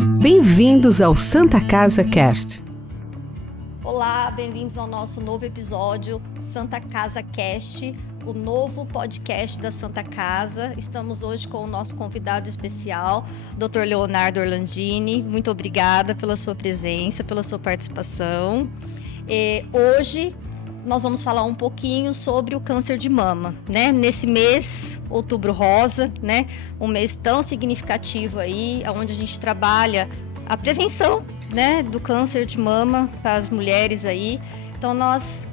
Bem-vindos ao Santa Casa Cast. Olá, bem-vindos ao nosso novo episódio Santa Casa Cast, o novo podcast da Santa Casa. Estamos hoje com o nosso convidado especial, Dr. Leonardo Orlandini. Muito obrigada pela sua presença, pela sua participação. Hoje nós vamos falar um pouquinho sobre o câncer de mama, né? Nesse mês, Outubro Rosa, né? Um mês tão significativo aí, onde a gente trabalha a prevenção, né, do câncer de mama para as mulheres aí. Então nós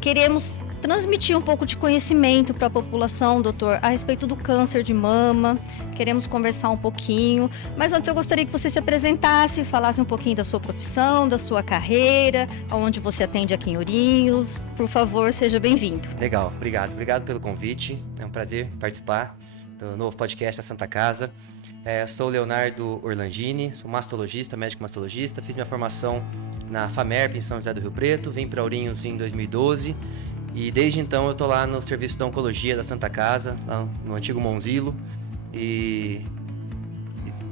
queremos transmitir um pouco de conhecimento para a população, doutor, a respeito do câncer de mama. Queremos conversar um pouquinho, mas antes eu gostaria que você se apresentasse, falasse um pouquinho da sua profissão, da sua carreira, aonde você atende aqui em Ourinhos. Por favor, seja bem-vindo. Legal, obrigado pelo convite. É um prazer participar do novo podcast da Santa Casa. Sou o Leonardo Orlandini, sou mastologista, médico mastologista. Fiz minha formação na FAMERP em São José do Rio Preto, vim para Ourinhos em 2012 e desde então eu estou lá no serviço da oncologia da Santa Casa, lá no antigo Monzilo, e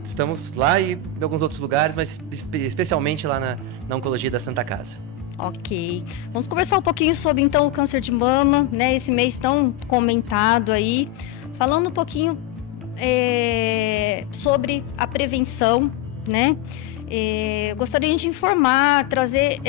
estamos lá e em alguns outros lugares, mas especialmente lá na oncologia da Santa Casa. Ok, vamos conversar um pouquinho sobre então o câncer de mama, né? Esse mês tão comentado aí, falando um pouquinho sobre a prevenção, né? Gostaria de informar, trazer,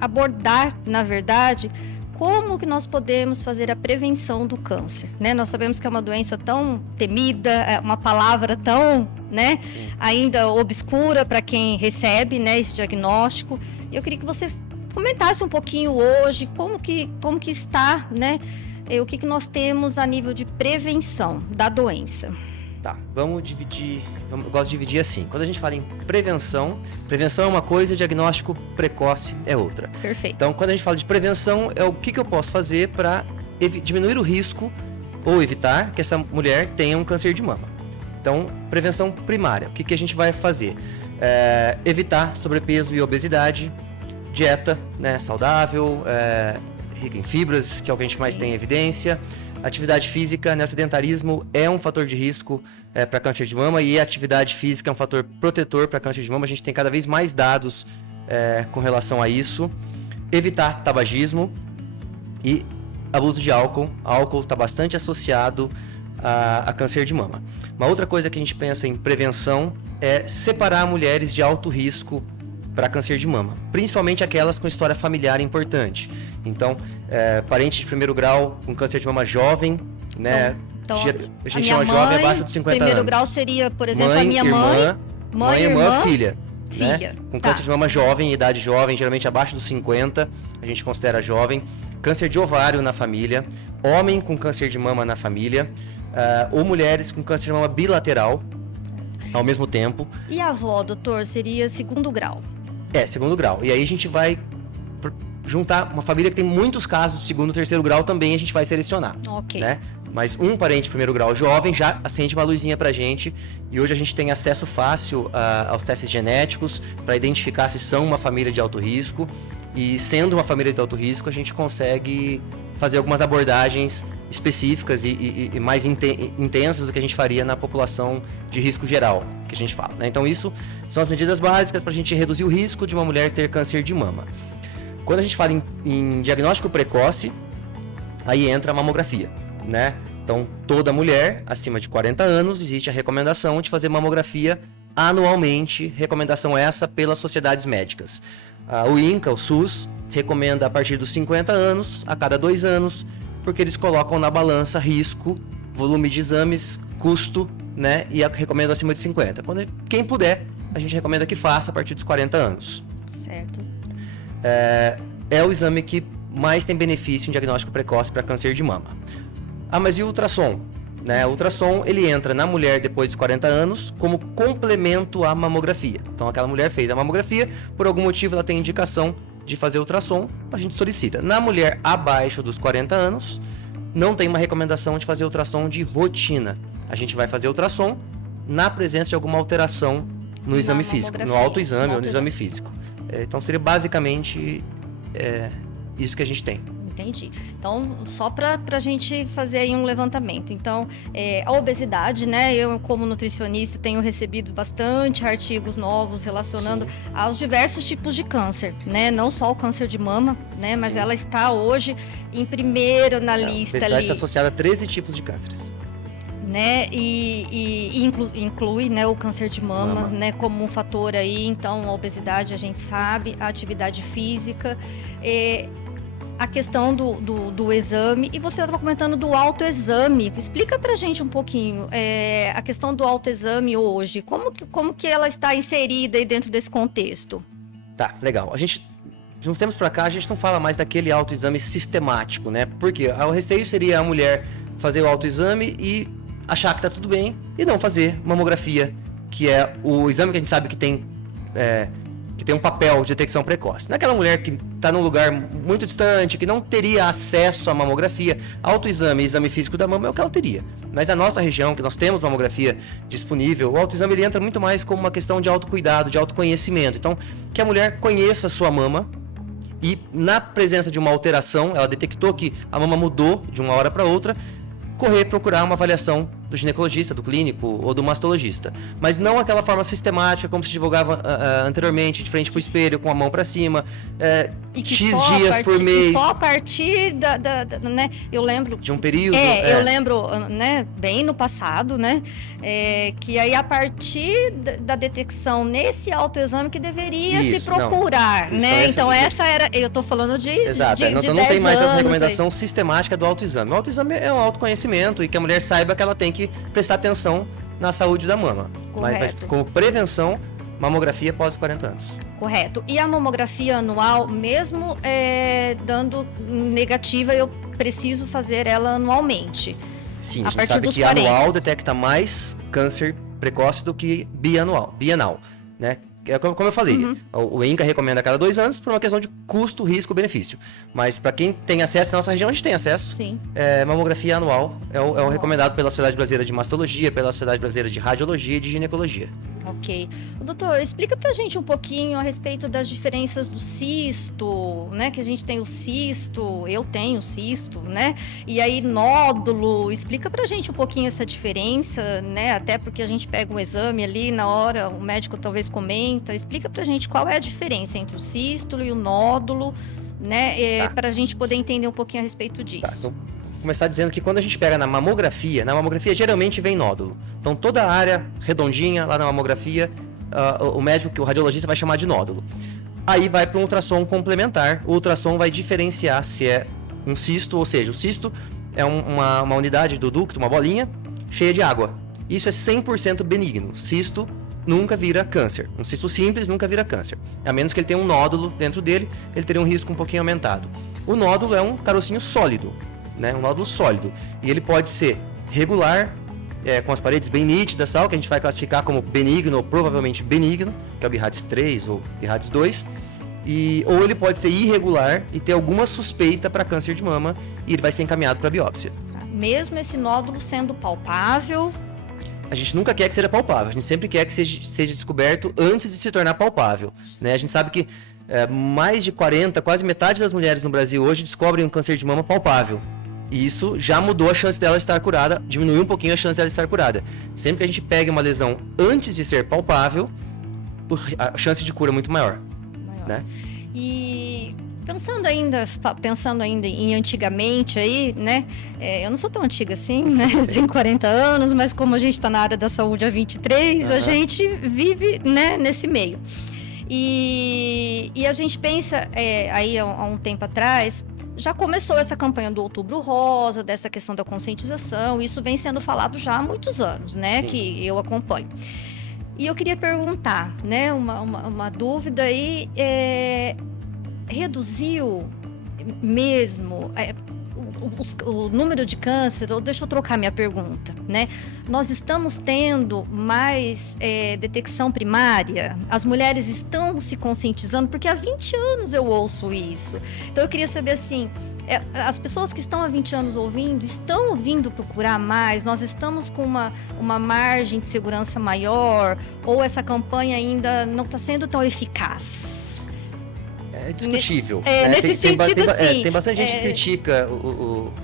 abordar, na verdade, como que nós podemos fazer a prevenção do câncer, né? Nós sabemos que é uma doença tão temida, é uma palavra tão, né, ainda obscura para quem recebe, né, esse diagnóstico. E eu queria que você comentasse um pouquinho hoje como que está, né? O que nós temos a nível de prevenção da doença? Tá, vamos dividir, eu gosto de dividir assim. Quando a gente fala em prevenção é uma coisa, diagnóstico precoce é outra. Perfeito. Então, quando a gente fala de prevenção, é o que eu posso fazer para diminuir o risco ou evitar que essa mulher tenha um câncer de mama. Então, prevenção primária, o que a gente vai fazer? Evitar sobrepeso e obesidade, dieta, né, saudável, rica em fibras, que é o que a gente mais tem evidência. Atividade física, né, sedentarismo é um fator de risco para câncer de mama e a atividade física é um fator protetor para câncer de mama. A gente tem cada vez mais dados com relação a isso. Evitar tabagismo e abuso de álcool. Álcool está bastante associado a câncer de mama. Uma outra coisa que a gente pensa em prevenção é separar mulheres de alto risco para câncer de mama, principalmente aquelas com história familiar importante. Então, parente de primeiro grau com câncer de mama jovem, né? Então, a gente chama jovem abaixo dos 50 primeiro anos. Grau seria, por exemplo, mãe, a minha mãe, irmã, filha. Filha. Né? Com câncer de mama jovem, idade jovem, geralmente abaixo dos 50, a gente considera jovem. Câncer de ovário na família, homem com câncer de mama na família, ou mulheres com câncer de mama bilateral ao mesmo tempo. E a avó, doutor, seria segundo grau? Segundo grau. E aí a gente vai juntar uma família que tem muitos casos de segundo e terceiro grau também, a gente vai selecionar. Ok. Né? Mas um parente de primeiro grau jovem já acende uma luzinha pra gente e hoje a gente tem acesso fácil aos testes genéticos para identificar se são uma família de alto risco e sendo uma família de alto risco a gente consegue fazer algumas abordagens específicas e mais intensas do que a gente faria na população de risco geral, que a gente fala, né? Então isso são as medidas básicas para a gente reduzir o risco de uma mulher ter câncer de mama. Quando a gente fala em diagnóstico precoce, aí entra a mamografia, né? Então toda mulher acima de 40 anos existe a recomendação de fazer mamografia anualmente, recomendação essa pelas sociedades médicas. O INCA, o SUS, recomenda a partir dos 50 anos, a cada 2 anos, porque eles colocam na balança risco, volume de exames, custo, né? E recomendam acima de 50. Quem puder, a gente recomenda que faça a partir dos 40 anos. Certo. É o exame que mais tem benefício em diagnóstico precoce para câncer de mama. Mas e o ultrassom? Né? O ultrassom, ele entra na mulher depois dos 40 anos como complemento à mamografia. Então, aquela mulher fez a mamografia, por algum motivo ela tem indicação de fazer ultrassom, a gente solicita. Na mulher abaixo dos 40 anos, não tem uma recomendação de fazer ultrassom de rotina. A gente vai fazer ultrassom na presença de alguma alteração no exame físico, no autoexame ou no exame físico. Então, seria basicamente isso que a gente tem. Entendi. Então, só para a gente fazer aí um levantamento. Então, a obesidade, né? Eu, como nutricionista, tenho recebido bastante artigos novos relacionando aos diversos tipos de câncer, né? Não só o câncer de mama, né? Mas ela está hoje em primeiro na lista ali. A obesidade está associada a 13 tipos de cânceres. Né? E inclui, né, o câncer de mama, né, como um fator aí. Então, a obesidade, a gente sabe, a atividade física, a questão do exame. E você estava comentando do autoexame. Explica pra gente um pouquinho a questão do autoexame hoje. Como que ela está inserida aí dentro desse contexto? Tá, legal. De uns tempos pra cá, a gente não fala mais daquele autoexame sistemático, né? Porque o receio seria a mulher fazer o autoexame e achar que tá tudo bem e não fazer mamografia, que é o exame que a gente sabe que tem um papel de detecção precoce. Naquela mulher que está num lugar muito distante, que não teria acesso à mamografia, autoexame e exame físico da mama é o que ela teria. Mas na nossa região, que nós temos mamografia disponível, o autoexame ele entra muito mais como uma questão de autocuidado, de autoconhecimento. Então, que a mulher conheça a sua mama e, na presença de uma alteração, ela detectou que a mama mudou de uma hora para outra, procurar uma avaliação do ginecologista, do clínico ou do mastologista. Mas não aquela forma sistemática, como se divulgava anteriormente, de frente para o espelho, com a mão para cima, X dias por mês. E só a partir né? Eu lembro... De um período. Eu lembro, né, bem no passado, né? Que aí, a partir da detecção nesse autoexame que deveria se procurar, né? Então, essa era... Eu tô falando de Exato. Então, não tem mais essa recomendação sistemática do autoexame. O autoexame é um autoconhecimento e que a mulher saiba que ela tem que prestar atenção na saúde da mama. Mas como prevenção, mamografia após 40 anos. Correto. E a mamografia anual, mesmo dando negativa, eu preciso fazer ela anualmente? Sim, a gente sabe que anual detecta mais câncer precoce do que bienal, né? Como eu falei, o INCA recomenda a cada 2 anos por uma questão de custo, risco, benefício. Mas para quem tem acesso na nossa região, a gente tem acesso. Sim. Mamografia anual é o recomendado pela Sociedade Brasileira de Mastologia, pela Sociedade Brasileira de Radiologia e de Ginecologia. Ok. Doutor, explica pra gente um pouquinho a respeito das diferenças do cisto, né? Que a gente tem o cisto, eu tenho cisto, né? E aí nódulo, explica pra gente um pouquinho essa diferença, né? Até porque a gente pega um exame ali, na hora o médico talvez comenta. Explica pra gente qual é a diferença entre o cisto e o nódulo, né? Pra gente poder entender um pouquinho a respeito disso. Tá, então, começar dizendo que quando a gente pega na mamografia geralmente vem nódulo. Então toda a área redondinha lá na mamografia, o médico, o radiologista vai chamar de nódulo. Aí vai para um ultrassom complementar. O ultrassom vai diferenciar se é um cisto, ou seja, o cisto é uma unidade do ducto, uma bolinha cheia de água. Isso é 100% benigno. Cisto nunca vira câncer. Um cisto simples nunca vira câncer. A menos que ele tenha um nódulo dentro dele, ele teria um risco um pouquinho aumentado. O nódulo é um carocinho sólido, né? Um nódulo sólido. E ele pode ser regular, com as paredes bem nítidas, tal, que a gente vai classificar como benigno ou provavelmente benigno, que é o BIRADS 3 ou BIRADS 2. Ou ele pode ser irregular e ter alguma suspeita para câncer de mama e ele vai ser encaminhado para biópsia. Mesmo esse nódulo sendo palpável... A gente nunca quer que seja palpável, a gente sempre quer que seja descoberto antes de se tornar palpável, né? A gente sabe que mais de 40, quase metade das mulheres no Brasil hoje descobrem um câncer de mama palpável. E isso já mudou a chance dela estar curada, diminuiu um pouquinho a chance dela estar curada. Sempre que a gente pega uma lesão antes de ser palpável, a chance de cura é muito maior. Né? E pensando ainda em antigamente aí, né? Eu não sou tão antiga assim, né? Eu tenho 40 anos, mas como a gente está na área da saúde há 23, a gente vive, né, nesse meio. E a gente pensa, aí há um tempo atrás, já começou essa campanha do Outubro Rosa, dessa questão da conscientização. Isso vem sendo falado já há muitos anos, né? Sim. Que eu acompanho. E eu queria perguntar, né? Uma dúvida aí, reduziu mesmo o número de câncer? Ou deixa eu trocar minha pergunta, né? Nós estamos tendo mais detecção primária? As mulheres estão se conscientizando? Porque há 20 anos eu ouço isso. Então eu queria saber assim, as pessoas que estão há 20 anos ouvindo, estão vindo procurar mais? Nós estamos com uma margem de segurança maior? Ou essa campanha ainda não está sendo tão eficaz? é discutível. Nesse sentido, sim. Tem bastante gente que critica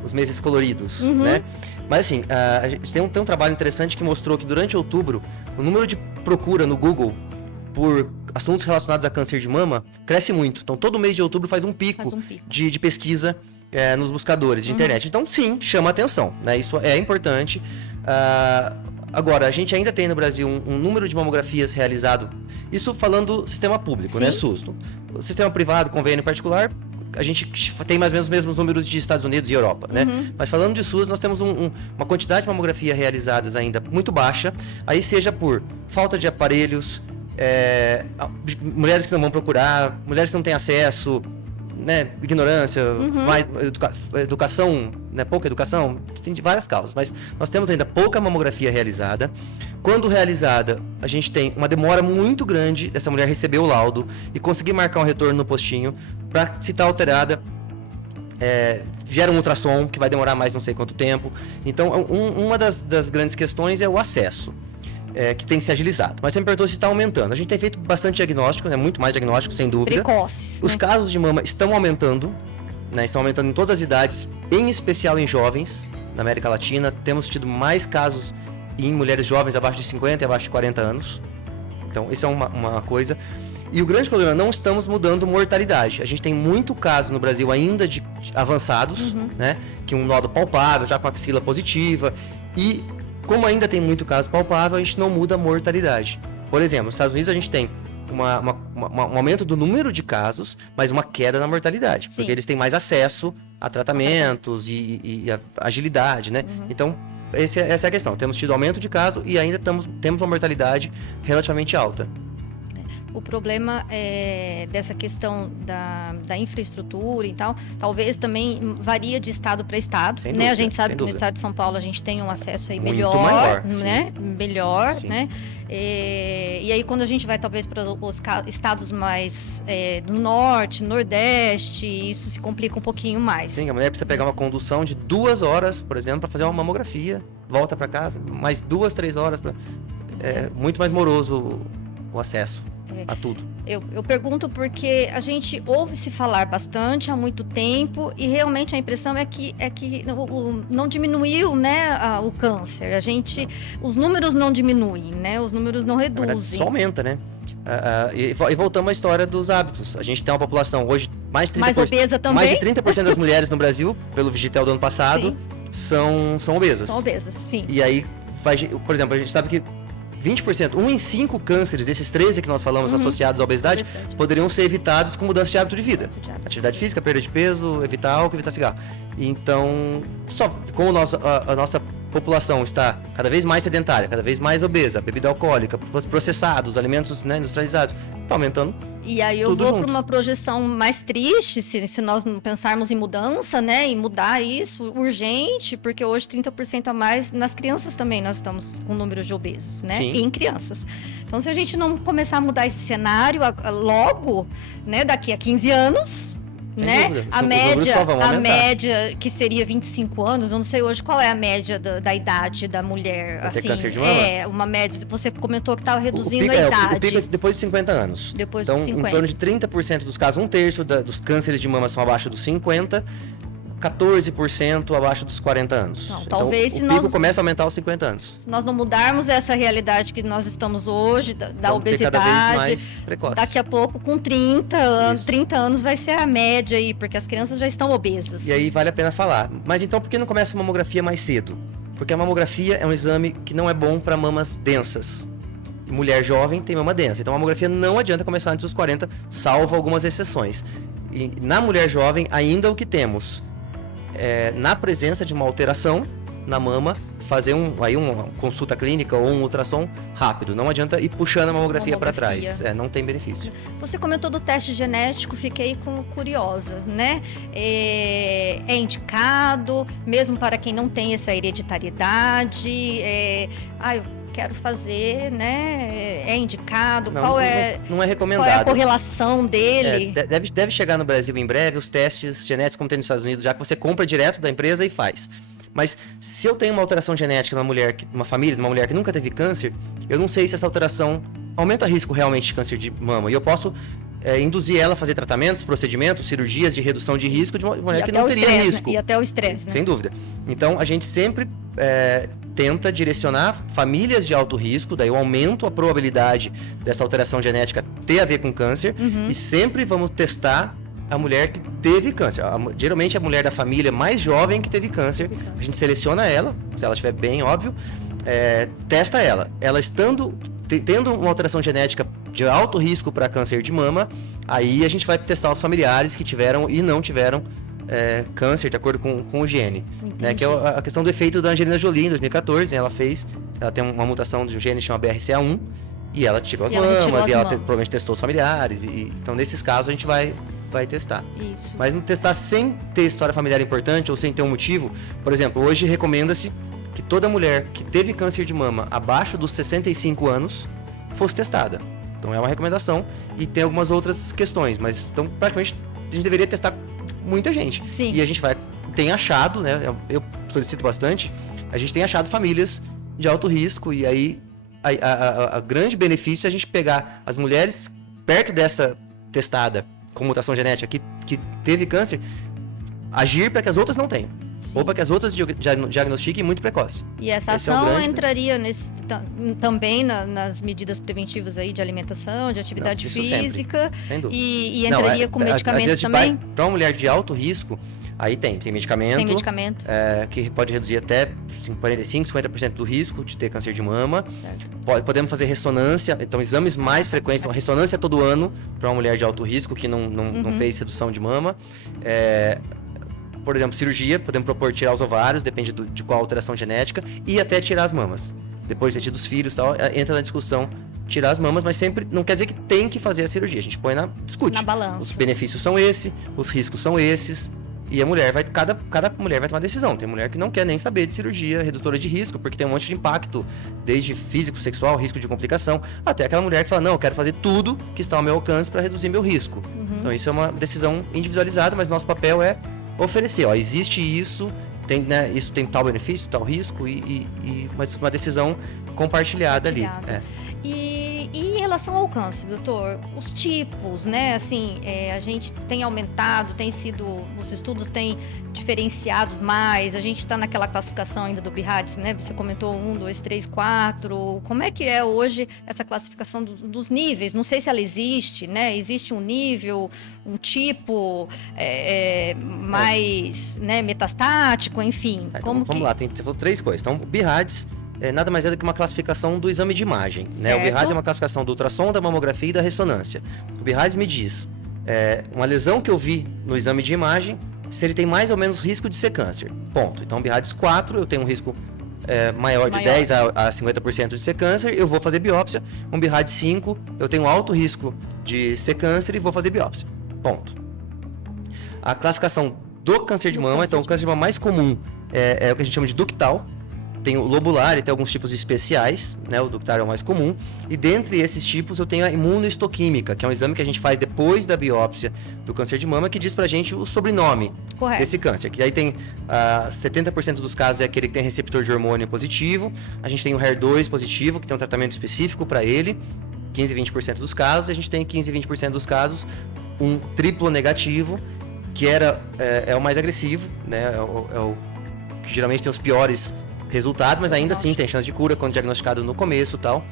os meses coloridos, né? Mas assim, a gente tem um trabalho interessante que mostrou que durante outubro, o número de procura no Google por assuntos relacionados a câncer de mama cresce muito. Então, todo mês de outubro faz um pico. De pesquisa nos buscadores de internet. Então, sim, chama atenção, né? Isso é importante. Agora, a gente ainda tem no Brasil um número de mamografias realizado, isso falando do sistema público, né, SUS. O sistema privado, convênio particular, a gente tem mais ou menos os mesmos números de Estados Unidos e Europa, né? Mas falando de SUS, nós temos uma quantidade de mamografia realizadas ainda muito baixa, aí seja por falta de aparelhos, mulheres que não vão procurar, mulheres que não têm acesso, né, ignorância, educação, né, pouca educação, tem várias causas, mas nós temos ainda pouca mamografia realizada. Quando realizada, a gente tem uma demora muito grande dessa mulher receber o laudo e conseguir marcar um retorno no postinho. Para se estar alterada, gera um ultrassom que vai demorar mais não sei quanto tempo. Então, uma das grandes questões é o acesso, que tem que ser agilizado. Mas você me perguntou se está aumentando. A gente tem feito bastante diagnóstico, né? Muito mais diagnóstico, sem dúvida. Precoces. Os casos de mama estão aumentando, né? Estão aumentando em todas as idades, em especial em jovens. Na América Latina, temos tido mais casos em mulheres jovens abaixo de 50 e abaixo de 40 anos. Então, isso é uma coisa. E o grande problema, não estamos mudando mortalidade. A gente tem muito caso no Brasil ainda de avançados, né? Que um nódulo palpável, já com axila positiva. E como ainda tem muito caso palpável, a gente não muda a mortalidade. Por exemplo, nos Estados Unidos a gente tem um aumento do número de casos, mas uma queda na mortalidade. Sim. Porque eles têm mais acesso a tratamentos e a agilidade, né? Então, essa é a questão. Temos tido aumento de casos e ainda temos uma mortalidade relativamente alta. O problema dessa questão da infraestrutura e tal, talvez também varia de estado para estado, né? Dúvida, a gente sabe que no estado de São Paulo a gente tem um acesso aí muito melhor, maior, né? Sim. Melhor, Sim. né? E aí quando a gente vai talvez para os estados mais do norte, nordeste, isso se complica um pouquinho mais. Sim, a mulher precisa pegar uma condução de 2 horas, por exemplo, para fazer uma mamografia, volta para casa, mais 2, 3 horas, muito mais moroso o acesso a tudo. Eu pergunto porque a gente ouve se falar bastante há muito tempo e realmente a impressão é que não diminuiu, né, o câncer. Os números não diminuem, né? Os números não reduzem. Na verdade, só aumenta, né? E voltamos à história dos hábitos. A gente tem uma população hoje mais obesa também. Mais de 30% das mulheres no Brasil, pelo Vigitel do ano passado, são obesas. São obesas, sim. E aí, por exemplo, a gente sabe que 20%, 1 em 5 cânceres, desses 13 que nós falamos associados à obesidade, poderiam ser evitados com mudança de hábito de vida. Atividade física, perda de peso, evitar álcool, evitar cigarro. Então, como a nossa população está cada vez mais sedentária, cada vez mais obesa, bebida alcoólica, processados, alimentos, né, industrializados, está aumentando. E aí eu vou para uma projeção mais triste, se nós não pensarmos em mudança, né? Em mudar isso urgente, porque hoje 30% a mais nas crianças também nós estamos com número de obesos, né? Sim. E em crianças. Então, se a gente não começar a mudar esse cenário logo, né? Daqui a 15 anos... Né? A média que seria 25 anos, eu não sei hoje qual é a média da idade da mulher. Pra ter assim, câncer de mama? Uma média. Você comentou que estava reduzindo a idade. O pico é depois de 50 anos. Depois então, dos 50. Em torno de 30% dos casos, 1/3 dos cânceres de mama são abaixo dos 50, 14% abaixo dos 40 anos. Não, então, talvez o pico começa a aumentar aos 50 anos. Se nós não mudarmos essa realidade que nós estamos hoje, da obesidade, cada vez mais precoce. Daqui a pouco, com 30 anos vai ser a média aí, porque as crianças já estão obesas. E aí vale a pena falar. Mas então, por que não começa a mamografia mais cedo? Porque a mamografia é um exame que não é bom para mamas densas. Mulher jovem tem mama densa. Então, a mamografia não adianta começar antes dos 40, salvo algumas exceções. E na mulher jovem, ainda o que temos... na presença de uma alteração na mama, fazer uma consulta clínica ou um ultrassom rápido. Não adianta ir puxando a mamografia para trás. Não tem benefício. Você comentou do teste genético, fiquei curiosa, né? É indicado, mesmo para quem não tem essa hereditariedade? Eu quero fazer, né? É indicado? Não é recomendado. Qual é a correlação dele? Deve chegar no Brasil em breve os testes genéticos, como tem nos Estados Unidos, já que você compra direto da empresa e faz. Mas se eu tenho uma alteração genética numa família, de uma mulher que nunca teve câncer, eu não sei se essa alteração aumenta o risco realmente de câncer de mama. E eu posso induzir ela a fazer tratamentos, procedimentos, cirurgias de redução de risco de uma mulher que não teria risco. E até o estresse, né? Sem dúvida. Então, a gente sempre tenta direcionar famílias de alto risco, daí eu aumento a probabilidade dessa alteração genética ter a ver com câncer, e sempre vamos testar a mulher que teve câncer. Geralmente a mulher da família mais jovem que teve câncer. A gente seleciona ela, se ela estiver bem, óbvio, testa ela. Ela tendo uma alteração genética de alto risco para câncer de mama, aí a gente vai testar os familiares que tiveram e não tiveram câncer de acordo com o gene. Né, que é a questão do efeito da Angelina Jolie em 2014. Ela tem uma mutação de um gene que chama BRCA1 e ela tirou as mamas e ela provavelmente testou os familiares. Então, nesses casos, a gente vai testar. Isso. Mas não testar sem ter história familiar importante ou sem ter um motivo. Por exemplo, hoje recomenda-se que toda mulher que teve câncer de mama abaixo dos 65 anos fosse testada. Então é uma recomendação e tem algumas outras questões, mas então praticamente a gente deveria testar muita gente. Sim. E a gente tem achado, né? Eu solicito bastante, a gente tem achado famílias de alto risco e aí a grande benefício é a gente pegar as mulheres perto dessa testada com mutação genética que teve câncer, agir para que as outras não tenham. Ou para que as outras diagnostiquem muito precoce. E essa ação entraria também nas medidas preventivas aí de alimentação, de atividade física. Sem dúvida. E entraria com medicamentos também? Para uma mulher de alto risco, aí tem medicamento. Tem medicamento. Que pode reduzir até 45%, 50% do risco de ter câncer de mama. Certo. Podemos fazer ressonância, então exames mais frequentes, uma ressonância todo ano para uma mulher de alto risco que não fez redução de mama. Por exemplo, cirurgia, podemos propor tirar os ovários, depende de qual alteração genética, e até tirar as mamas. Depois de ter tido os filhos e tal, entra na discussão tirar as mamas, mas sempre não quer dizer que tem que fazer a cirurgia. A gente discute. Na balança. Os benefícios são esses, os riscos são esses, e a mulher cada mulher vai tomar decisão. Tem mulher que não quer nem saber de cirurgia redutora de risco, porque tem um monte de impacto, desde físico, sexual, risco de complicação, até aquela mulher que fala, não, eu quero fazer tudo que está ao meu alcance para reduzir meu risco. Então isso é uma decisão individualizada, mas nosso papel é oferecer, existe isso, isso tem tal benefício, tal risco, mas uma decisão compartilhada ali. E em relação ao câncer, doutor, os tipos, né? Assim, a gente tem aumentado, os estudos têm diferenciado mais, a gente está naquela classificação ainda do BIHADS, né? Você comentou 1, 2, 3, 4. Como é que é hoje essa classificação dos níveis? Não sei se ela existe, né? Existe um nível, um tipo mais metastático, enfim. Então, vamos lá, você falou 3 coisas. Então, o BIHADS nada mais é do que uma classificação do exame de imagem. Né? O BIHADS é uma classificação do ultrassom, da mamografia e da ressonância. O BIHADS me diz uma lesão que eu vi no exame de imagem, se ele tem mais ou menos risco de ser câncer. Ponto. Então, BIHADS 4, eu tenho um risco maior de 10 a 50% de ser câncer, eu vou fazer biópsia. Um BIHADS 5, eu tenho alto risco de ser câncer e vou fazer biópsia. Ponto. A classificação do câncer de mama, então o câncer de mama mais comum é o que a gente chama de ductal. Tem o lobular e tem alguns tipos especiais, né? O ductal é o mais comum. E dentre esses tipos eu tenho a imunohistoquímica, que é um exame que a gente faz depois da biópsia do câncer de mama, que diz pra gente o sobrenome desse câncer. Que aí tem 70% dos casos é aquele que tem receptor de hormônio positivo. A gente tem o HER2 positivo, que tem um tratamento específico para ele. 15, 20% dos casos. A gente tem 15, 20% dos casos um triplo negativo, que é o mais agressivo, né? É o que geralmente tem os piores resultado, mas ainda assim tem chance de cura quando diagnosticado no começo e tal.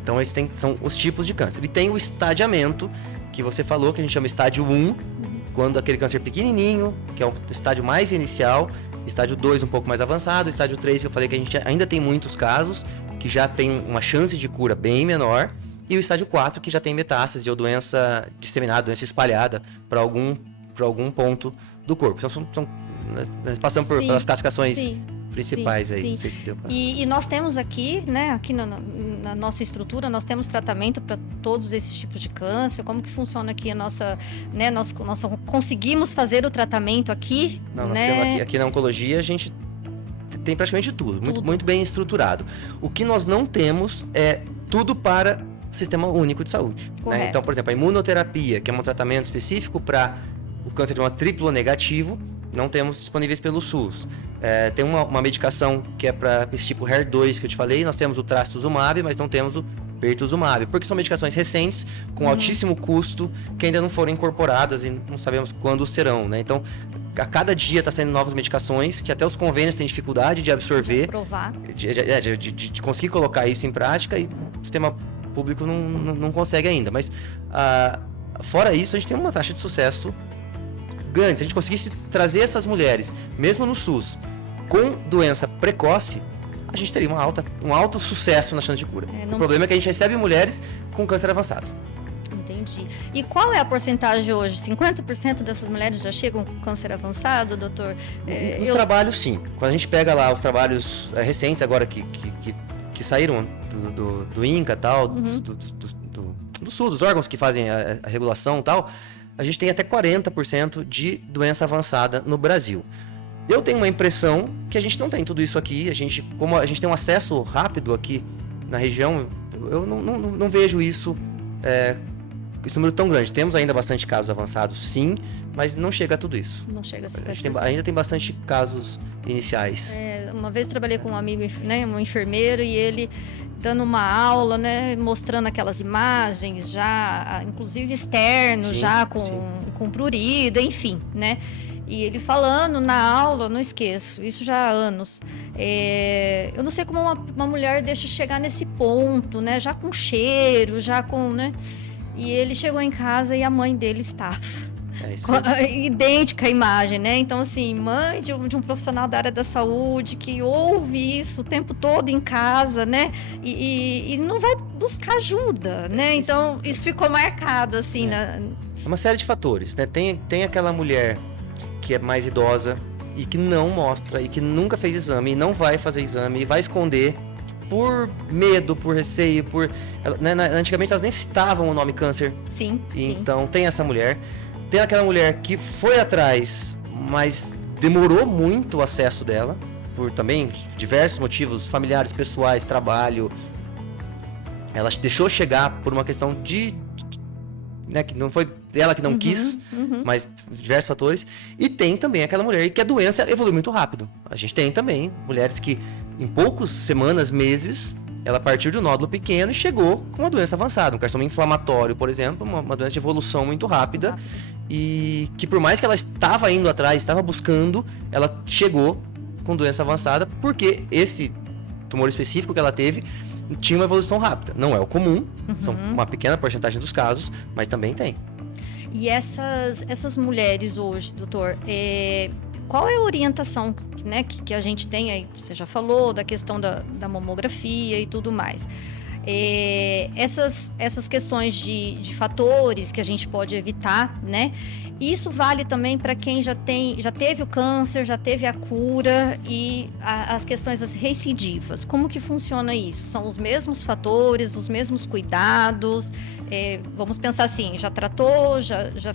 Então esses são os tipos de câncer. E tem o estadiamento, que você falou, que a gente chama estádio 1, quando aquele câncer pequenininho, que é o estádio mais inicial, estádio 2 um pouco mais avançado, estádio 3 que eu falei que a gente ainda tem muitos casos, que já tem uma chance de cura bem menor, e o estádio 4 que já tem metástase ou doença disseminada, doença espalhada para algum ponto do corpo. Então passamos pelas classificações principais aí. Não sei se deu pra... E nós temos aqui, né, aqui na nossa estrutura, nós temos tratamento para todos esses tipos de câncer. Como que funciona aqui a nossa, né, nós conseguimos fazer o tratamento aqui? Não, nós temos aqui na oncologia a gente tem praticamente tudo. Muito bem estruturado. O que nós não temos é tudo para Sistema Único de Saúde. Né? Então, por exemplo, a imunoterapia, que é um tratamento específico para o câncer de mama triplo negativo, não temos disponíveis pelo SUS. Tem uma medicação que é para esse tipo HER2 que eu te falei, nós temos o trastuzumab, mas não temos o pertuzumab, porque são medicações recentes, com altíssimo custo, que ainda não foram incorporadas e não sabemos quando serão, né? Então, a cada dia está saindo novas medicações, que até os convênios têm dificuldade de absorver, de conseguir colocar isso em prática, e o sistema público não consegue ainda. Mas, fora isso, a gente tem uma taxa de sucesso grande. Se a gente conseguisse trazer essas mulheres, mesmo no SUS, com doença precoce, a gente teria um alto sucesso na chance de cura. O problema é que a gente recebe mulheres com câncer avançado. Entendi. E qual é a porcentagem hoje? 50% dessas mulheres já chegam com câncer avançado, doutor? Nos trabalhos, sim. Quando a gente pega lá os trabalhos recentes agora que saíram do INCA e tal, do SUS, dos órgãos que fazem a regulação e tal, a gente tem até 40% de doença avançada no Brasil. Eu tenho uma impressão que a gente não tem tudo isso aqui. Como a gente tem um acesso rápido aqui na região, eu não vejo isso, esse número tão grande. Temos ainda bastante casos avançados, sim, mas não chega a tudo isso. Não chega a 50%. Ainda tem bastante casos iniciais. Uma vez trabalhei com um amigo, né, um enfermeiro, e ele dando uma aula, né, mostrando aquelas imagens já, inclusive externo, sim, já com prurida, enfim, né? E ele falando na aula, não esqueço, isso já há anos. Eu não sei como uma mulher deixa chegar nesse ponto, né? Já com cheiro, já com, né? E ele chegou em casa e a mãe dele estava. Idêntica à imagem, né? Então, assim, mãe de um profissional da área da saúde que ouve isso o tempo todo em casa, né? E não vai buscar ajuda, né? Então, isso ficou marcado, assim. É uma série de fatores, né? Tem aquela mulher que é mais idosa e que não mostra, e que nunca fez exame, e não vai fazer exame, e vai esconder por medo, por receio, né? Antigamente elas nem citavam o nome câncer. Sim. Então tem essa mulher. Tem aquela mulher que foi atrás, mas demorou muito o acesso dela, por também diversos motivos familiares, pessoais, trabalho. Ela deixou chegar por uma questão né, que não foi ela que não quis, mas diversos fatores. E tem também aquela mulher que a doença evolui muito rápido. A gente tem também mulheres que em poucas semanas, meses, ela partiu de um nódulo pequeno e chegou com uma doença avançada, um carcinoma inflamatório, por exemplo, uma doença de evolução muito rápida, e que por mais que ela estava indo atrás, estava buscando, ela chegou com doença avançada, porque esse tumor específico que ela teve tinha uma evolução rápida. Não é o comum, são uma pequena porcentagem dos casos, mas também tem. E essas mulheres hoje, doutor, qual é a orientação, né, que a gente tem aí? Você já falou da questão da mamografia e tudo mais. Essas questões de fatores que a gente pode evitar, né? Isso vale também para quem já teve o câncer, já teve a cura, e as questões das recidivas. Como que funciona isso? São os mesmos fatores, os mesmos cuidados? Vamos pensar assim, já tratou, já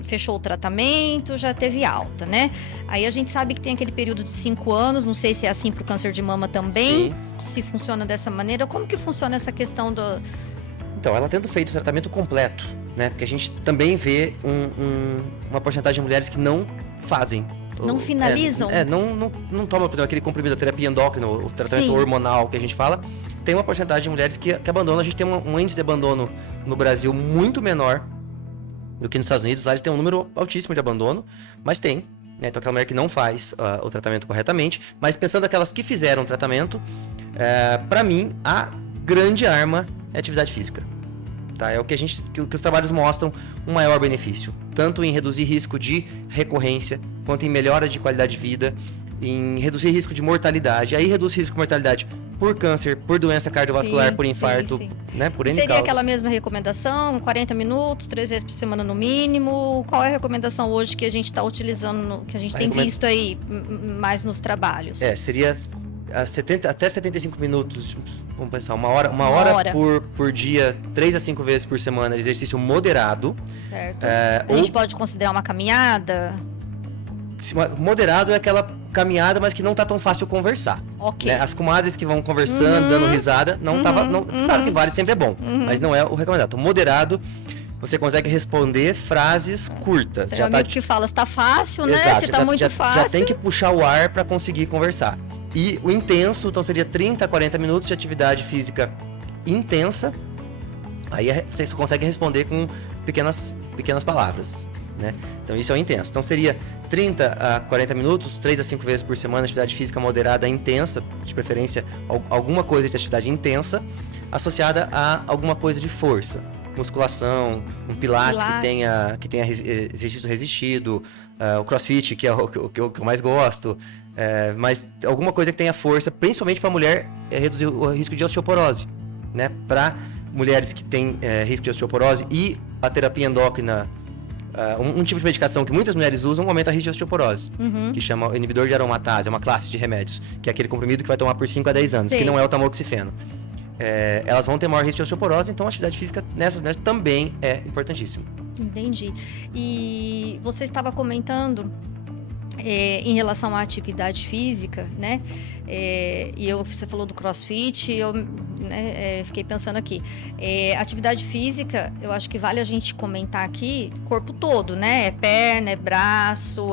fechou o tratamento, já teve alta, né? Aí a gente sabe que tem aquele período de 5 anos, não sei se é assim para o câncer de mama também, se funciona dessa maneira. Como que funciona essa questão do... Então, ela tendo feito o tratamento completo, né? Porque a gente também vê uma porcentagem de mulheres que não fazem. Não finalizam? Não tomam, por exemplo, aquele comprimido, a terapia endócrina, o tratamento hormonal que a gente fala. Tem uma porcentagem de mulheres que abandonam. A gente tem um índice de abandono no Brasil muito menor do que nos Estados Unidos. Lá eles têm um número altíssimo de abandono, mas tem. Né? Então, aquela mulher que não faz o tratamento corretamente. Mas pensando aquelas que fizeram o tratamento, para mim, a grande arma é atividade física. Tá? É o que os trabalhos mostram um maior benefício, tanto em reduzir risco de recorrência, quanto em melhora de qualidade de vida, em reduzir risco de mortalidade. Aí reduz risco de mortalidade por câncer, por doença cardiovascular, por infarto, né? Por N Seria causas. Aquela mesma recomendação, 40 minutos, 3 vezes por semana no mínimo? Qual é a recomendação hoje que a gente está utilizando, que a gente tem visto aí mais nos trabalhos? Seria até 75 minutos, vamos pensar, uma hora por dia, 3 a 5 vezes por semana, exercício moderado. Certo. A gente pode considerar uma caminhada? Moderado é aquela caminhada, mas que não tá tão fácil conversar. Ok. Né? As comadres que vão conversando, dando risada, claro que vale, sempre é bom, mas não é o recomendado. Então, moderado, você consegue responder frases curtas. Tem um amigo que fala, está fácil, né? Exato, Se tá muito fácil. Já tem que puxar o ar para conseguir conversar. E o intenso, então seria 30 a 40 minutos de atividade física intensa, Aí você consegue responder com pequenas palavras, né? Então isso é o intenso. Então seria 30 a 40 minutos, 3 a 5 vezes por semana, atividade física moderada intensa, de preferência alguma coisa de atividade intensa, associada a alguma coisa de força. Musculação, um pilates. que tenha exercício resistido, o crossfit, que é o que eu mais gosto, mas alguma coisa que tenha força, principalmente para a mulher, reduzir o risco de osteoporose, né? Para mulheres que têm risco de osteoporose e a terapia endócrina, um tipo de medicação que muitas mulheres usam aumenta o risco de osteoporose, que chama inibidor de aromatase, é uma classe de remédios, que é aquele comprimido que vai tomar por 5 a 10 anos, que não é o tamoxifeno. Elas vão ter maior risco de osteoporose, então a atividade física nessas mulheres também é importantíssima. Entendi. E você estava comentando em relação à atividade física, né? Você falou do crossfit, eu fiquei pensando aqui. Atividade física, eu acho que vale a gente comentar aqui, corpo todo, né? É perna, é braço,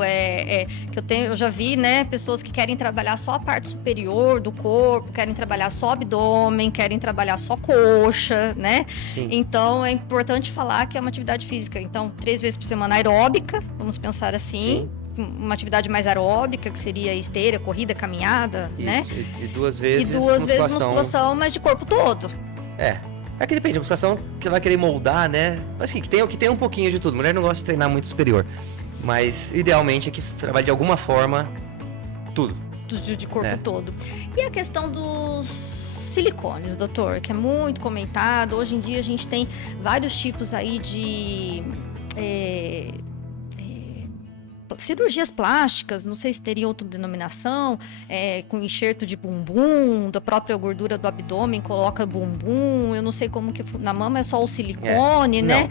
eu já vi, né? Pessoas que querem trabalhar só a parte superior do corpo, querem trabalhar só abdômen, querem trabalhar só coxa, né? Sim. Então, é importante falar que é uma atividade física. Então, 3 vezes por semana aeróbica, vamos pensar assim. Sim. Uma atividade mais aeróbica, que seria esteira, corrida, caminhada, isso, né? E 2 vezes musculação, mas de corpo todo. É que depende, a musculação que vai querer moldar, né? Assim, que tem um pouquinho de tudo. Mulher não gosta de treinar muito superior. Mas, idealmente, é que trabalhe de alguma forma tudo. De corpo todo. E a questão dos silicones, doutor, que é muito comentado. Hoje em dia a gente tem vários tipos aí de cirurgias plásticas, não sei se teria outra denominação, com enxerto de bumbum, da própria gordura do abdômen, coloca bumbum, eu não sei como que na mama é só o silicone, né?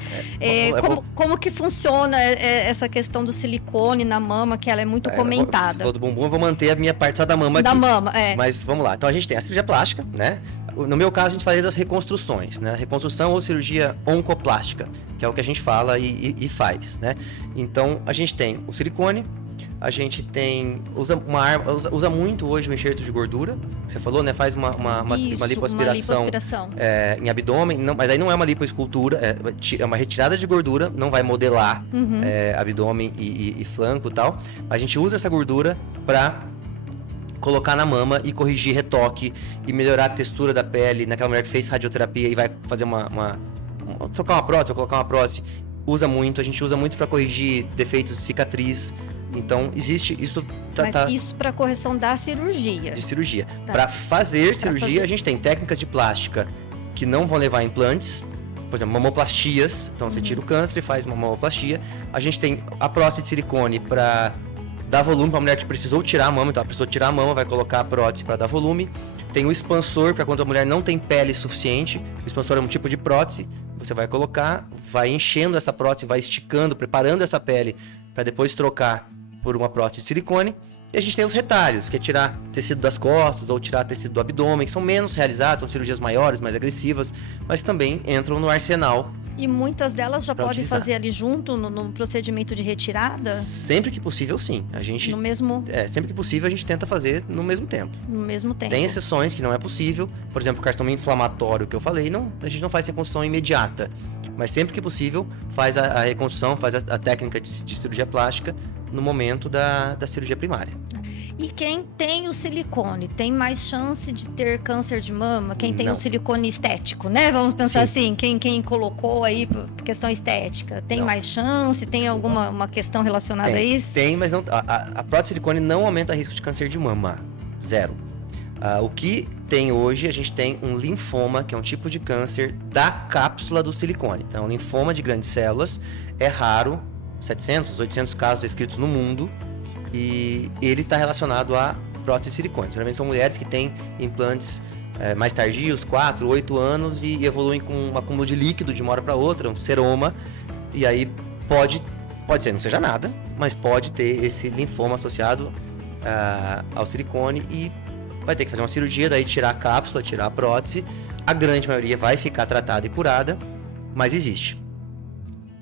Como que funciona essa questão do silicone na mama, que ela é muito comentada? Você falou do bumbum, eu vou manter a minha parte só da mama aqui. Da mama, Mas vamos lá, então a gente tem a cirurgia plástica, né? No meu caso, a gente falaria das reconstruções, né? Reconstrução ou cirurgia oncoplástica, que é o que a gente fala e faz, né? Então, a gente tem o silicone, a gente usa muito hoje o enxerto de gordura, você falou, né? Faz uma lipoaspiração, em abdômen, mas aí não é uma lipoescultura, é uma retirada de gordura, não vai modelar abdômen e flanco e tal. A gente usa essa gordura para colocar na mama e corrigir retoque e melhorar a textura da pele naquela mulher que fez radioterapia e vai fazer trocar uma prótese ou colocar uma prótese. A gente usa muito para corrigir defeitos de cicatriz. Então, existe isso. Isso para correção da cirurgia. De cirurgia. Para fazer cirurgia, a gente tem técnicas de plástica que não vão levar a implantes. Por exemplo, mamoplastias. Então, você tira o câncer e faz uma mamoplastia. A gente tem a prótese de silicone para dar volume para a mulher que precisou tirar a mama. Então, a pessoa tirar a mama, vai colocar a prótese para dar volume. Tem o expansor para quando a mulher não tem pele suficiente. O expansor é um tipo de prótese. Você vai colocar, vai enchendo essa prótese, vai esticando, preparando essa pele para depois trocar por uma prótese de silicone. E a gente tem os retalhos, que é tirar tecido das costas ou tirar tecido do abdômen, que são menos realizados, são cirurgias maiores, mais agressivas, mas também entram no arsenal. E muitas delas já podem fazer ali junto no procedimento de retirada? Sempre que possível, sim. No mesmo... sempre que possível a gente tenta fazer no mesmo tempo. No mesmo tempo. Tem exceções que não é possível. Por exemplo, o carcinoma inflamatório que eu falei, a gente não faz reconstrução imediata. Mas sempre que possível, faz a reconstrução, faz a técnica de cirurgia plástica no momento da cirurgia primária. E quem tem o silicone tem mais chance de ter câncer de mama? Quem tem o silicone estético, né? Vamos pensar assim, quem colocou aí por questão estética, tem mais chance? Tem alguma uma questão relacionada a isso? Tem, mas não, a prótese de silicone não aumenta o risco de câncer de mama. 0. O que tem hoje, a gente tem um linfoma, que é um tipo de câncer da cápsula do silicone. Então, linfoma de grandes células é raro, 700, 800 casos descritos no mundo, e ele está relacionado a prótese de silicone. Geralmente são mulheres que têm implantes mais tardios, 4, 8 anos, e evoluem com um acúmulo de líquido de uma hora para outra, um seroma, e aí pode ser, não seja nada, mas pode ter esse linfoma associado ao silicone e vai ter que fazer uma cirurgia, daí tirar a cápsula, tirar a prótese. A grande maioria vai ficar tratada e curada, mas existe.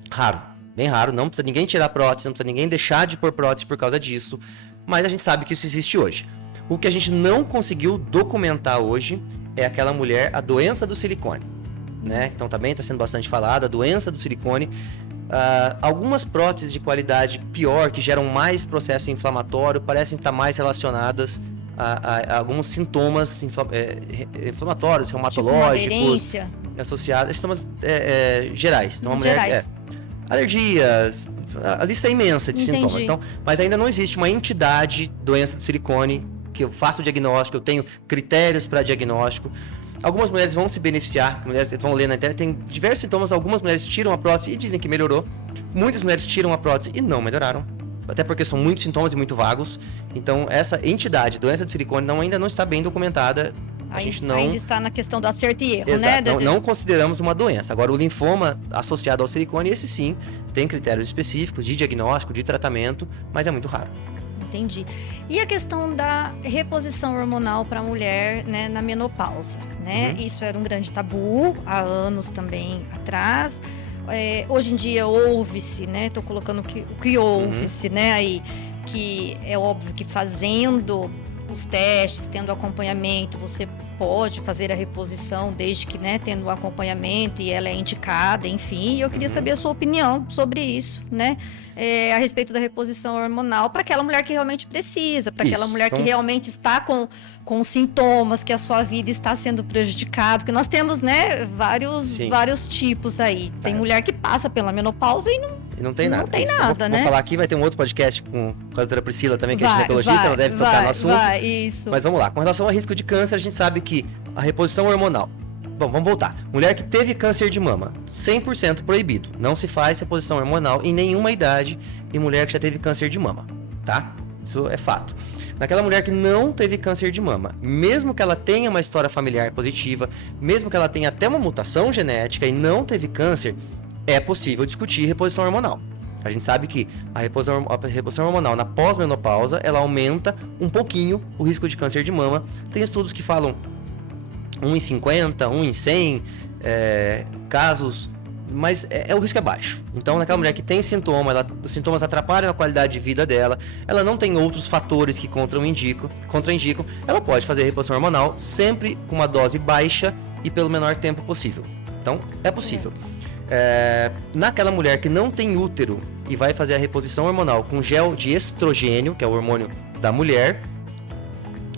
Raro, bem raro, não precisa ninguém tirar a prótese, não precisa ninguém deixar de pôr prótese por causa disso, mas a gente sabe que isso existe hoje. O que a gente não conseguiu documentar hoje é aquela mulher, a doença do silicone. né? Então também está sendo bastante falada, a doença do silicone. Algumas próteses de qualidade pior, que geram mais processo inflamatório, parecem estar mais relacionadas a alguns sintomas inflamatórios, reumatológicos, associados, sintomas gerais. Então, alergias, a lista é imensa de sintomas. Então, mas ainda não existe uma entidade doença do silicone que eu faço o diagnóstico, eu tenho critérios para diagnóstico. Algumas mulheres vão se beneficiar, mulheres vão ler na internet, tem diversos sintomas, algumas mulheres tiram a prótese e dizem que melhorou. Muitas mulheres tiram a prótese e não melhoraram, até porque são muitos sintomas e muito vagos. Então, essa entidade, doença do silicone, ainda não está bem documentada. Ainda está na questão do acerto e erro, exato, né? Não consideramos uma doença. Agora, o linfoma associado ao silicone, esse sim, tem critérios específicos de diagnóstico, de tratamento, mas é muito raro. Entendi. E a questão da reposição hormonal para a mulher, né, na menopausa, né? Isso era um grande tabu há anos também atrás. Hoje em dia ouve-se, né? Estou colocando o que ouve-se, né? Aí, que é óbvio que fazendo os testes, tendo acompanhamento, você pode fazer a reposição desde que, né, tendo o acompanhamento e ela é indicada, enfim. E eu queria saber a sua opinião sobre isso, né? A respeito da reposição hormonal para aquela mulher que realmente precisa, para aquela mulher que realmente está com sintomas, que a sua vida está sendo prejudicada, porque nós temos, né, vários tipos aí. Tem mulher que passa pela menopausa e não tem nada. Não tem nada, né? Vou falar aqui, vai ter um outro podcast com a doutora Priscila também, que é ginecologista, ela deve tocar no assunto. Isso. Mas vamos lá, com relação ao risco de câncer, a gente sabe que a reposição hormonal... Bom, vamos voltar. Mulher que teve câncer de mama, 100% proibido. Não se faz reposição hormonal em nenhuma idade em mulher que já teve câncer de mama, tá? Isso é fato. Naquela mulher que não teve câncer de mama, mesmo que ela tenha uma história familiar positiva, mesmo que ela tenha até uma mutação genética e não teve câncer, é possível discutir reposição hormonal. A gente sabe que a reposição hormonal na pós-menopausa, ela aumenta um pouquinho o risco de câncer de mama. Tem estudos que falam 1 em 50, 1 em 100 casos, mas o risco é baixo. Então, naquela mulher que tem sintoma, os sintomas atrapalham a qualidade de vida dela, ela não tem outros fatores que contraindicam, ela pode fazer reposição hormonal sempre com uma dose baixa e pelo menor tempo possível. Então, é possível. Naquela mulher que não tem útero e vai fazer a reposição hormonal com gel de estrogênio, que é o hormônio da mulher,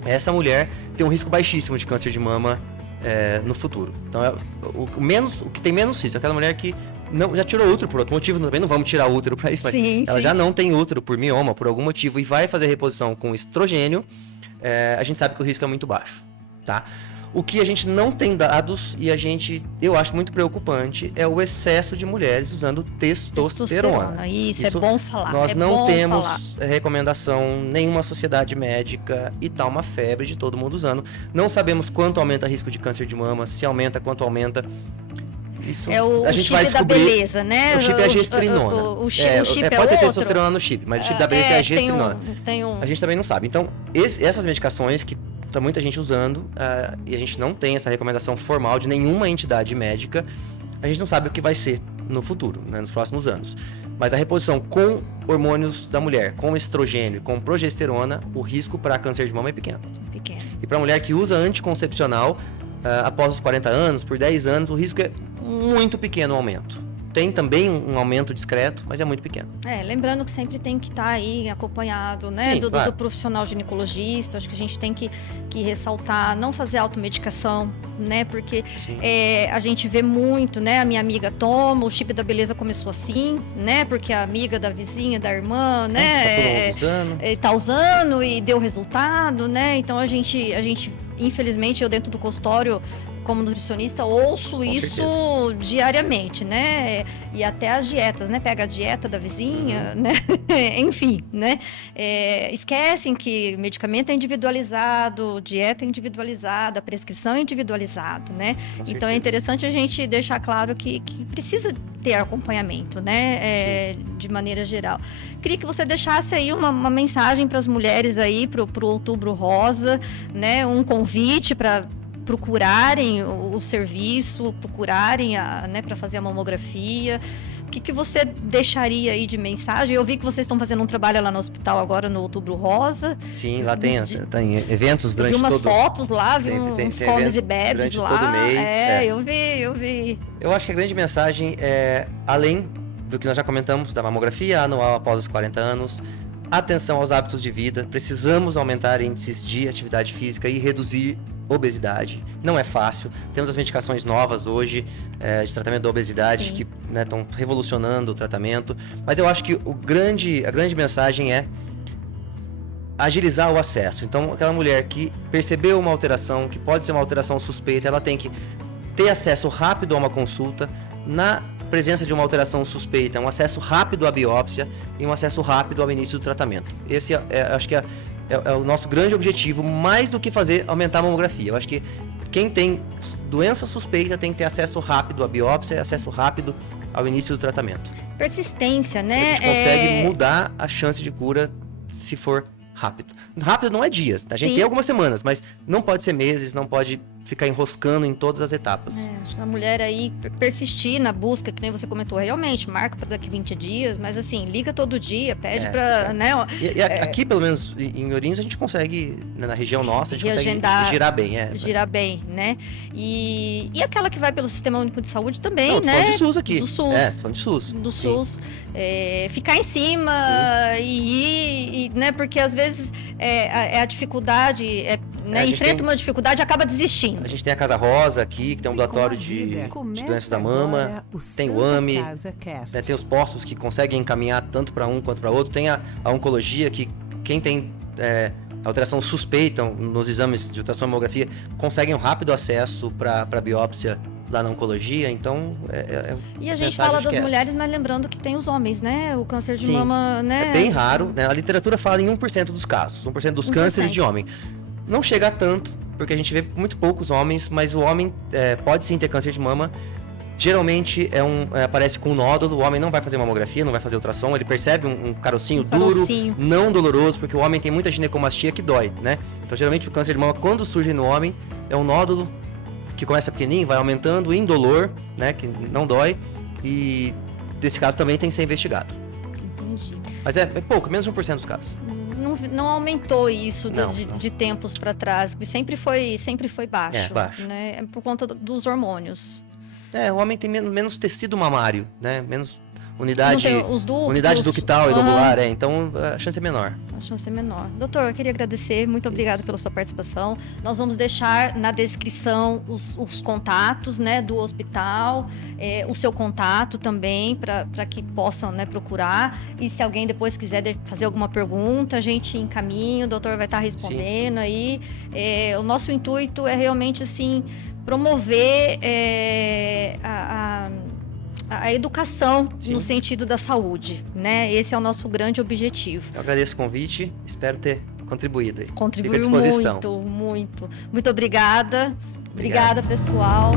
essa mulher tem um risco baixíssimo de câncer de mama no futuro. Então, o que tem menos risco é aquela mulher que já tirou útero por outro motivo, também não vamos tirar útero para isso, mas ela já não tem útero por mioma, por algum motivo, e vai fazer a reposição com estrogênio, a gente sabe que o risco é muito baixo, tá? O que a gente não tem dados, e eu acho muito preocupante, é o excesso de mulheres usando testosterona. Isso é bom falar. Nós não temos recomendação, nenhuma sociedade médica, e tá uma febre de todo mundo usando. Não sabemos quanto aumenta o risco de câncer de mama, se aumenta, quanto aumenta. Isso a gente vai descobrir. Da beleza, né? O chip é a gestrinona. O chip pode ter testosterona no chip, mas o chip da beleza é a gestrinona. A gente também não sabe. Então, essas medicações que tá muita gente usando, e a gente não tem essa recomendação formal de nenhuma entidade médica, a gente não sabe o que vai ser no futuro, né, nos próximos anos. Mas a reposição com hormônios da mulher, com estrogênio, com progesterona, o risco para câncer de mama é pequeno. E para mulher que usa anticoncepcional, após os 40 anos, por 10 anos, o risco é muito pequeno o aumento. Tem também um aumento discreto, mas é muito pequeno. Lembrando que sempre tem que estar aí acompanhado, né? Sim, do profissional ginecologista. Acho que a gente tem que ressaltar, não fazer automedicação, né? Porque a gente vê muito, né? A minha amiga toma, o chip da beleza começou assim, né? Porque a amiga da vizinha, da irmã, né? Tá usando e deu resultado, né? Então a gente, infelizmente, eu dentro do consultório, como nutricionista, ouço isso diariamente, né? E até as dietas, né? Pega a dieta da vizinha, né? Enfim, né? Esquecem que medicamento é individualizado, dieta é individualizada, prescrição é individualizada, né? Então é interessante a gente deixar claro que precisa ter acompanhamento, né? De maneira geral. Queria que você deixasse aí uma mensagem para as mulheres aí, pro Outubro Rosa, né? Um convite para procurarem o serviço, procurarem para fazer a mamografia? O que você deixaria aí de mensagem? Eu vi que vocês estão fazendo um trabalho lá no hospital agora, no Outubro Rosa. Sim, lá tem eventos durante todo... Eu vi umas fotos lá, vi uns comes e bebes lá. Todo mês. Eu vi. Eu acho que a grande mensagem é, além do que nós já comentamos, da mamografia anual após os 40 anos, atenção aos hábitos de vida. Precisamos aumentar índices de atividade física e reduzir obesidade. Não é fácil. Temos as medicações novas hoje de tratamento da obesidade. Sim. Que estão revolucionando o tratamento. Mas eu acho que a grande mensagem é agilizar o acesso. Então, aquela mulher que percebeu uma alteração, que pode ser uma alteração suspeita, ela tem que ter acesso rápido a uma consulta. Na presença de uma alteração suspeita, um acesso rápido à biópsia e um acesso rápido ao início do tratamento. Esse acho que é o nosso grande objetivo, mais do que aumentar a mamografia. Eu acho que quem tem doença suspeita tem que ter acesso rápido à biópsia e acesso rápido ao início do tratamento. Persistência, né? A gente consegue mudar a chance de cura se for rápido. Rápido não é dias, a gente tem algumas semanas, mas não pode ser meses, não pode ficar enroscando em todas as etapas. Acho que a mulher aí persistir na busca, que nem você comentou, realmente, marca para daqui 20 dias, mas assim, liga todo dia, pede para... Né, aqui, pelo menos, em Ourinhos, a gente consegue, né, na região nossa, a gente consegue girar bem. Girar bem, né? E aquela que vai pelo Sistema Único de Saúde também, né? Tô falando de SUS aqui. Do SUS. Falando de SUS. Do SUS. Ficar em cima e né? Porque às vezes a dificuldade, enfrenta uma dificuldade e acaba desistindo. A gente tem a Casa Rosa aqui, que tem um ambulatório de doenças da mama, tem o AME, né, tem os postos que conseguem encaminhar tanto para um quanto para outro, tem a oncologia, que quem tem alteração suspeita nos exames de ultrassom e mamografia conseguem um rápido acesso para biópsia lá na oncologia, então... E a gente fala das mulheres, mas lembrando que tem os homens, né? O câncer de mama, né? É bem raro, né? A literatura fala em 1% dos casos, 1% dos cânceres de homem. Não chega a tanto, porque a gente vê muito poucos homens, mas o homem pode sim ter câncer de mama. Geralmente aparece com um nódulo, o homem não vai fazer mamografia, não vai fazer ultrassom, ele percebe um carocinho duro, não doloroso, porque o homem tem muita ginecomastia que dói, né? Então, geralmente, o câncer de mama, quando surge no homem, é um nódulo que começa pequenininho, vai aumentando, indolor, né? Que não dói, e desse caso também tem que ser investigado. Entendi. Mas é pouco, menos de 1% dos casos. Não aumentou isso de tempos para trás, sempre foi baixo. Baixo. Né? Por conta dos hormônios. O homem tem menos tecido mamário, né? Menos unidade ductal e lobular, então a chance é menor. A chance é menor. Doutor, eu queria agradecer, muito obrigada pela sua participação. Nós vamos deixar na descrição os contatos, né, do hospital, o seu contato também, para que possam, né, procurar. E se alguém depois quiser fazer alguma pergunta, a gente encaminha, o doutor vai estar respondendo. Aí. O nosso intuito é realmente, assim, promover a educação no sentido da saúde, né? Esse é o nosso grande objetivo. Eu agradeço o convite, espero ter contribuído aí. Contribuiu muito. Muito obrigada. Obrigada, pessoal.